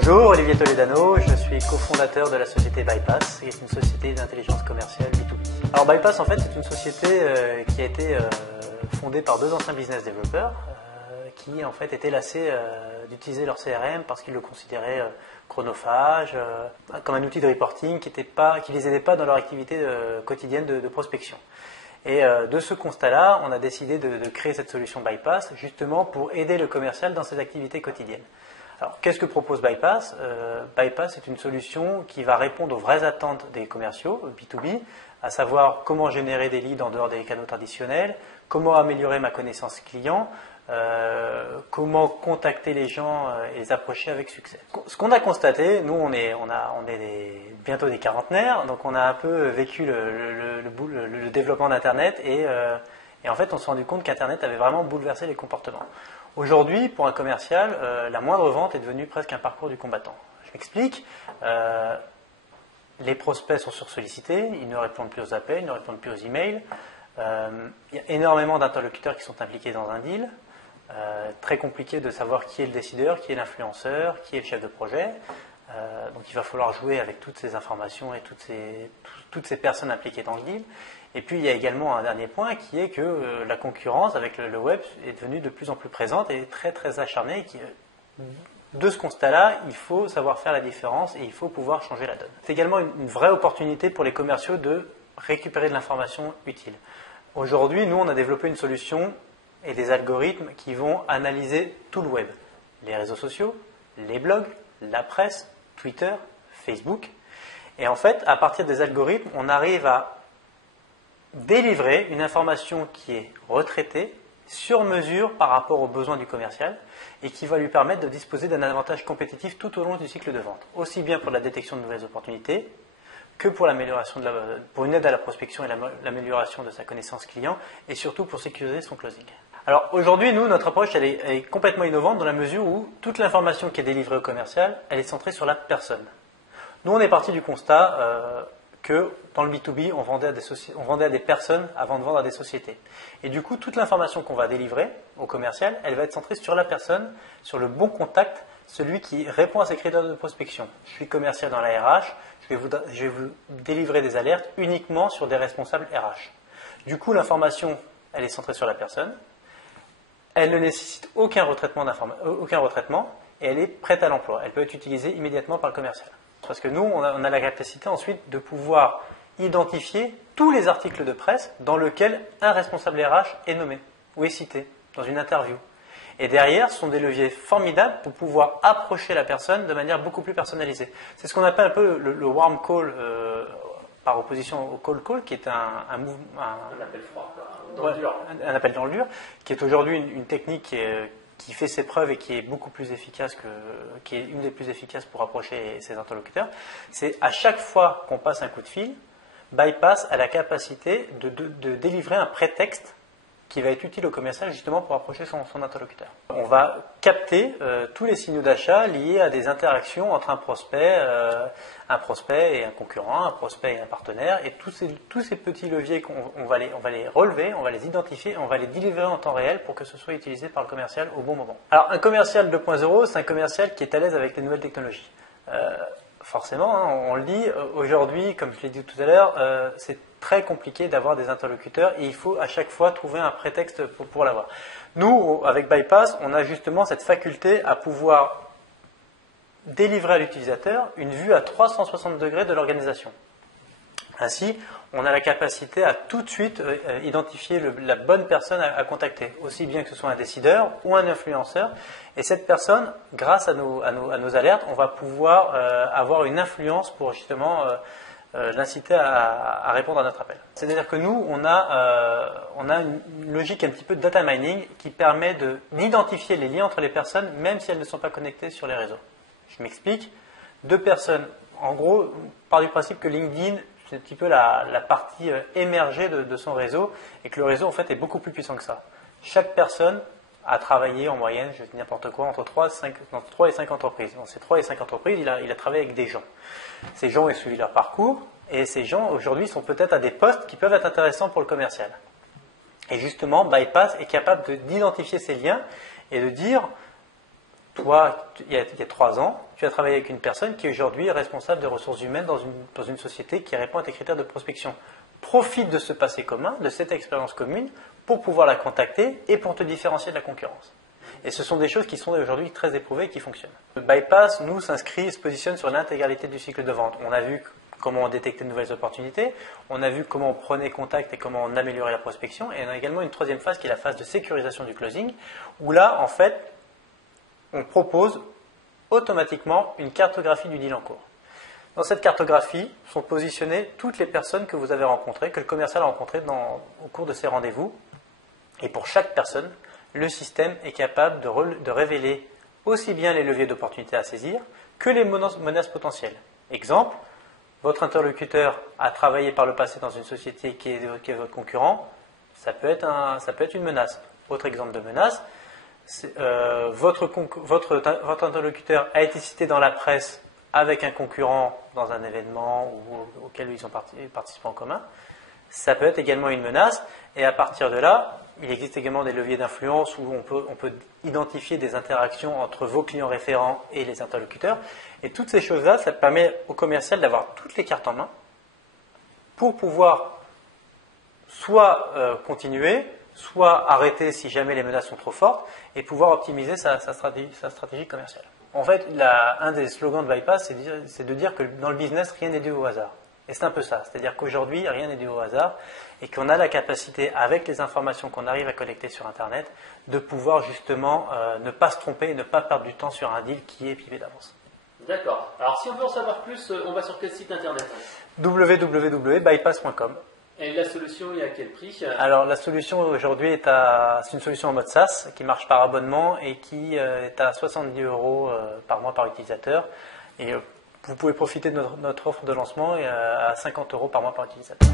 Bonjour, Olivier Toledano, je suis cofondateur de la société Bypass, qui est une société d'intelligence commerciale B2B. Alors Bypass en fait c'est une société qui a été fondée par deux anciens business développeurs qui en fait étaient lassés d'utiliser leur CRM parce qu'ils le considéraient chronophage, comme un outil de reporting qui les aidait pas dans leur activité quotidienne de prospection. Et de ce constat-là, on a décidé de créer cette solution Bypass justement pour aider le commercial dans ses activités quotidiennes. Alors, qu'est-ce que propose Bypass? Bypass est une solution qui va répondre aux vraies attentes des commerciaux B2B, à savoir comment générer des leads en dehors des canaux traditionnels, comment améliorer ma connaissance client, comment contacter les gens et les approcher avec succès. Ce qu'on a constaté, nous on est bientôt des quarantenaires, donc on a un peu vécu le développement d'Internet et en fait on s'est rendu compte qu'Internet avait vraiment bouleversé les comportements. Aujourd'hui, pour un commercial, la moindre vente est devenue presque un parcours du combattant. Je m'explique. Les prospects sont sursollicités, ils ne répondent plus aux appels, ils ne répondent plus aux emails. Il y a énormément d'interlocuteurs qui sont impliqués dans un deal. Très compliqué de savoir qui est le décideur, qui est l'influenceur, qui est le chef de projet. Donc il va falloir jouer avec toutes ces informations et toutes ces personnes impliquées dans le deal. Et puis il y a également un dernier point qui est que la concurrence avec le web est devenue de plus en plus présente et très très acharnée. De ce constat-là, il faut savoir faire la différence et il faut pouvoir changer la donne. C'est également une vraie opportunité pour les commerciaux de récupérer de l'information utile. Aujourd'hui, nous on a développé une solution et des algorithmes qui vont analyser tout le web. Les réseaux sociaux, les blogs, la presse, Twitter, Facebook. Et en fait, à partir des algorithmes, on arrive à délivrer une information qui est retraitée sur mesure par rapport aux besoins du commercial et qui va lui permettre de disposer d'un avantage compétitif tout au long du cycle de vente, aussi bien pour la détection de nouvelles opportunités que pour pour une aide à la prospection et l'amélioration de sa connaissance client et surtout pour sécuriser son closing. Alors aujourd'hui, nous, notre approche elle est complètement innovante dans la mesure où toute l'information qui est délivrée au commercial, elle est centrée sur la personne. Nous, on est parti du constat que dans le B2B, on vendait à des personnes avant de vendre à des sociétés. Et du coup, toute l'information qu'on va délivrer au commercial, elle va être centrée sur la personne, sur le bon contact, celui qui répond à ses critères de prospection. Je suis commercial dans la RH, je vais vous délivrer des alertes uniquement sur des responsables RH. Du coup, l'information, elle est centrée sur la personne, elle ne nécessite aucun retraitement et elle est prête à l'emploi. Elle peut être utilisée immédiatement par le commercial. Parce que nous, on a la capacité ensuite de pouvoir identifier tous les articles de presse dans lesquels un responsable RH est nommé ou est cité dans une interview. Et derrière, ce sont des leviers formidables pour pouvoir approcher la personne de manière beaucoup plus personnalisée. C'est ce qu'on appelle un peu le warm call par opposition au cold call, qui est un appel froid, un appel dans le dur, qui est aujourd'hui une technique qui fait ses preuves et qui est beaucoup plus efficace qui est une des plus efficaces pour approcher ses interlocuteurs. C'est à chaque fois qu'on passe un coup de fil, Bypass a la capacité de délivrer un prétexte qui va être utile au commercial justement pour approcher son interlocuteur. On va capter tous les signaux d'achat liés à des interactions entre un prospect et un concurrent, un prospect et un partenaire, et tous ces petits leviers, on va les relever, on va les identifier, on va les délivrer en temps réel pour que ce soit utilisé par le commercial au bon moment. Alors un commercial 2.0, c'est un commercial qui est à l'aise avec les nouvelles technologies. Forcément, hein, on le dit, aujourd'hui, comme je l'ai dit tout à l'heure, c'est très compliqué d'avoir des interlocuteurs et il faut à chaque fois trouver un prétexte pour l'avoir. Nous, avec Bypass, on a justement cette faculté à pouvoir délivrer à l'utilisateur une vue à 360 degrés de l'organisation. Ainsi, on a la capacité à tout de suite identifier la bonne personne à contacter, aussi bien que ce soit un décideur ou un influenceur. Et cette personne, grâce à nos alertes, on va pouvoir avoir une influence pour justement l'inciter à répondre à notre appel. C'est-à-dire que nous, on a une logique un petit peu de data mining qui permet d'identifier les liens entre les personnes, même si elles ne sont pas connectées sur les réseaux. Je m'explique. Deux personnes, en gros, part du principe que LinkedIn, c'est un petit peu la partie émergée de son réseau et que le réseau, en fait, est beaucoup plus puissant que ça. Chaque personne a travaillé en moyenne, je dis n'importe quoi, entre 3 et 5 entreprises. Dans ces 3 et 5 entreprises, il a travaillé avec des gens. Ces gens ont suivi leur parcours et ces gens, aujourd'hui, sont peut-être à des postes qui peuvent être intéressants pour le commercial. Et justement, Bypass est capable d'identifier ces liens et de dire toi, il y a 3 ans, tu as travaillé avec une personne qui aujourd'hui est responsable des ressources humaines dans une société qui répond à tes critères de prospection. Profite de ce passé commun, de cette expérience commune, pour pouvoir la contacter et pour te différencier de la concurrence. Et ce sont des choses qui sont aujourd'hui très éprouvées et qui fonctionnent. Le bypass, nous, se positionne sur l'intégralité du cycle de vente. On a vu comment on détectait de nouvelles opportunités, on a vu comment on prenait contact et comment on améliorait la prospection, et on a également une troisième phase qui est la phase de sécurisation du closing, où là, en fait, on propose automatiquement une cartographie du deal en cours. Dans cette cartographie sont positionnées toutes les personnes que vous avez rencontrées, que le commercial a rencontrées au cours de ces rendez-vous. Et pour chaque personne, le système est capable de révéler aussi bien les leviers d'opportunité à saisir que les menaces potentielles. Exemple, votre interlocuteur a travaillé par le passé dans une société qui est votre concurrent, ça peut être une menace. Autre exemple de menace, votre interlocuteur a été cité dans la presse avec un concurrent dans un événement auquel ils ont participé en commun. Ça peut être également une menace, et à partir de là, il existe également des leviers d'influence où on peut identifier des interactions entre vos clients référents et les interlocuteurs. Et toutes ces choses-là, ça permet au commercial d'avoir toutes les cartes en main pour pouvoir soit continuer, soit arrêter si jamais les menaces sont trop fortes, et pouvoir optimiser sa stratégie commerciale. En fait, un des slogans de Bypass, c'est de dire que dans le business, rien n'est dû au hasard. Et c'est un peu ça, c'est-à-dire qu'aujourd'hui, rien n'est dû au hasard, et qu'on a la capacité, avec les informations qu'on arrive à collecter sur Internet, de pouvoir justement ne pas se tromper et ne pas perdre du temps sur un deal qui est pipé d'avance. D'accord. Alors si on veut en savoir plus, on va sur quel site internet? www.bypass.com. Et la solution est à quel prix? Alors la solution aujourd'hui c'est une solution en mode SaaS qui marche par abonnement et qui est à 70 € par mois par utilisateur. Et vous pouvez profiter de notre offre de lancement à 50 € par mois par utilisateur.